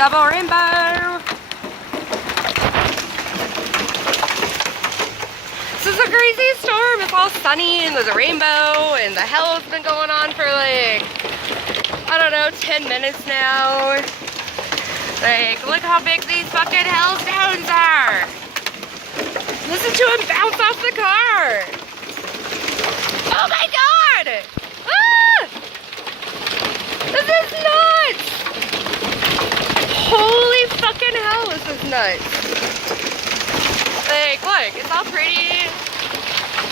double rainbow. This is a crazy storm. It's all sunny and there's a rainbow and the hell's been going on for like, I don't know, 10 minutes now. Like, look how big these fucking hailstones are. Listen to him bounce off the car. Oh my god! Ah! This is nuts! Holy fucking hell, this is nuts. Like, look, it's all pretty.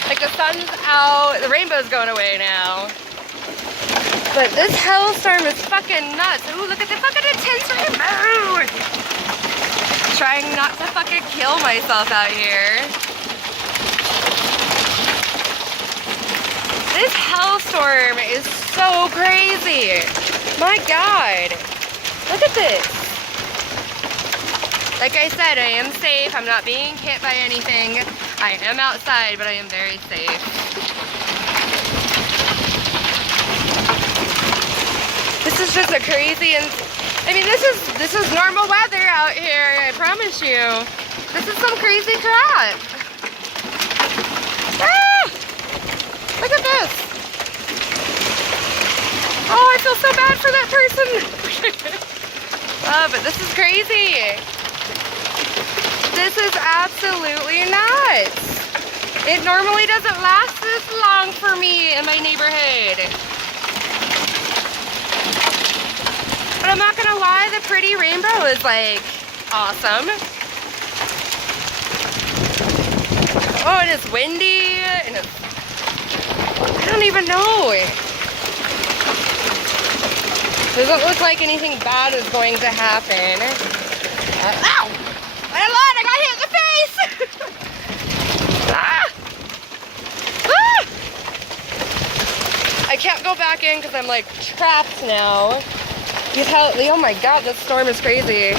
Like, the sun's out, the rainbow's going away now. But this hailstorm is fucking nuts. Ooh, look at the fucking intense rainbow! Trying not to fucking kill myself out here. This hailstorm is so crazy. My god. Look at this. Like I said, I am safe. I'm not being hit by anything. I am outside, but I am very safe. This is just a crazy and I mean this is normal weather out here, I promise you. This is some crazy crap. Ah! Look at this. Oh, I feel so bad for that person. Oh, but this is crazy. This is absolutely nuts. It normally doesn't last this long for me in my neighborhood. But I'm not gonna lie, the pretty rainbow is like awesome. Oh, and it's windy, and it's, I don't even know. Doesn't look like anything bad is going to happen. Ow! I got hit in the face! Ah! Ah! I can't go back in because I'm like trapped now. Oh my god, this storm is crazy.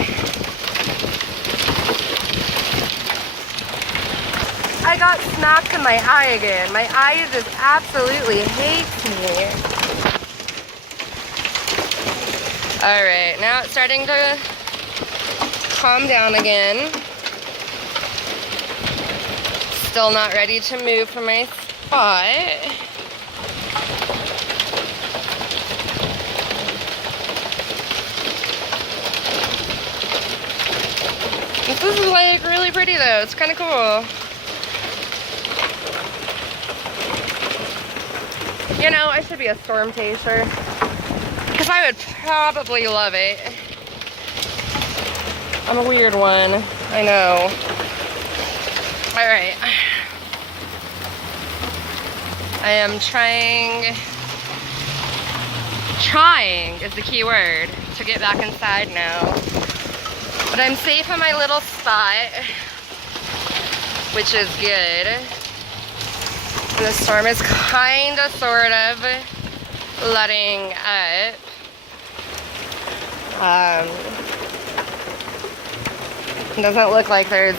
I got smacked in my eye again. My eye just absolutely hates me. Alright, now it's starting to calm down again. Still not ready to move from my spot. This is like really pretty though, it's kind of cool. You know, I should be a storm chaser. Because I would probably love it. I'm a weird one, I know. Alright. I am trying is the key word, to get back inside now. But I'm safe in my little spot, which is good. And the storm is kind of, sort of, letting up. It doesn't look like there's